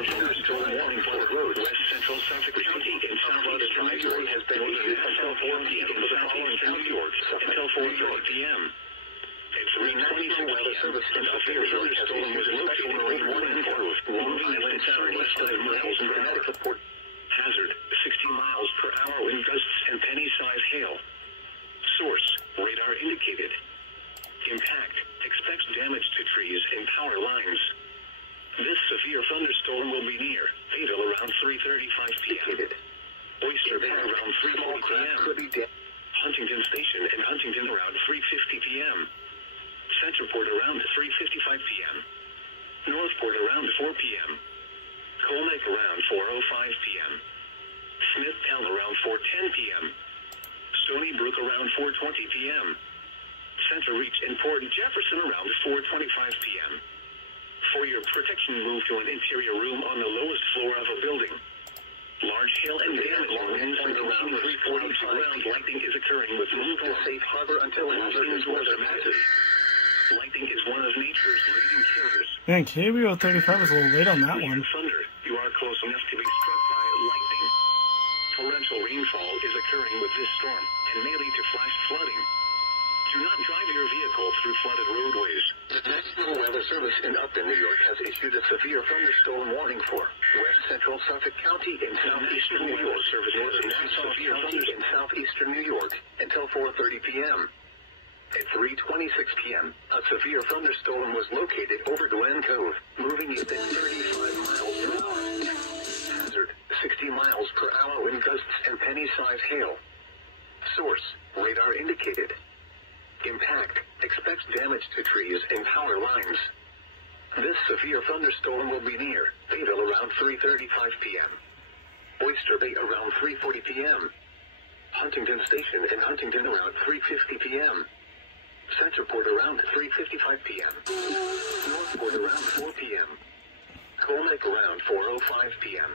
severe thunderstorm warning for roads. West Central Suffolk County and southeastern New York has been issued until 4 p.m. in southeastern New York until 4:30 p.m. At 3:24 weather service and a severe thunderstorm was located over Warning Cove, Long Island Sound, west of miles in Connecticut Port. Hazard: 60 miles per hour wind gusts and penny-size hail. Source: radar indicated. Impact: expects damage to trees and power lines. This severe thunderstorm will be near Fayetteville around 3:35 p.m. Oyster Bay around 3:40 p.m. Huntington Station and Huntington around 3:50 p.m. Centerport around 3:55 p.m. Northport around 4 p.m. Coal Lake around 4:05 p.m. Smithtown around 4:10 p.m. Stony Brook around 4:20 p.m. Center Reach and Port Jefferson around 4:25 p.m. For your protection, move to an interior room on the lowest floor of a building. Large hail and damage winds and around 3:45 ground lightning is occurring with move to safe harbor until hazardous weather passes. Lightning is one of nature's leading killers. Man, KBO 35 was a little late on that one. Thunder, you are close enough to be struck by lightning. Torrential rainfall is occurring with this storm and may lead to flash flooding. Do not drive your vehicle through flooded roadways. The National Weather Service in Upton, New York has issued a severe thunderstorm warning for West Central Suffolk County in southeastern New York, northern Nassau County in southeastern New York until 4:30 p.m. At 3:26 p.m., a severe thunderstorm was located over Glen Cove, moving at 35 miles per hour. Hazard: 60 miles per hour wind gusts and penny-size hail. Source: radar indicated. Impact: expects damage to trees and power lines. This severe thunderstorm will be near Fayetteville around 3:35 p.m. Oyster Bay around 3:40 p.m. Huntington Station and Huntington around 3:50 p.m. Centerport around 3:55 p.m. Northport around 4 p.m. Coal Lake around 4:05 p.m.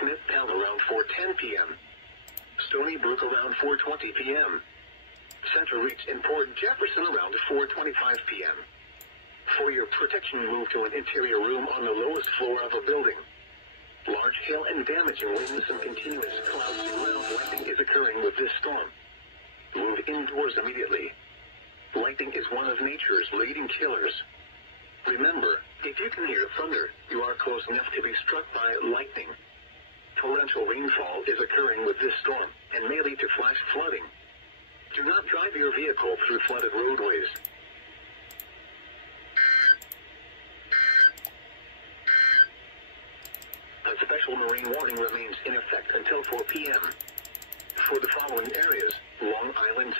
Smithtown around 4:10 p.m. Stony Brook around 4:20 p.m. Center Reach and Port Jefferson around 4:25 p.m. For your protection, move to an interior room on the lowest floor of a building. Large hail and damaging winds and continuous clouds around lightning is occurring with this storm. Move indoors immediately. Lightning is one of nature's leading killers. Remember, if you can hear thunder, you are close enough to be struck by lightning. Torrential rainfall is occurring with this storm and may lead to flash flooding. Do not drive your vehicle through flooded roadways. A special marine warning remains in effect until 4 p.m. For the following areas: Long Island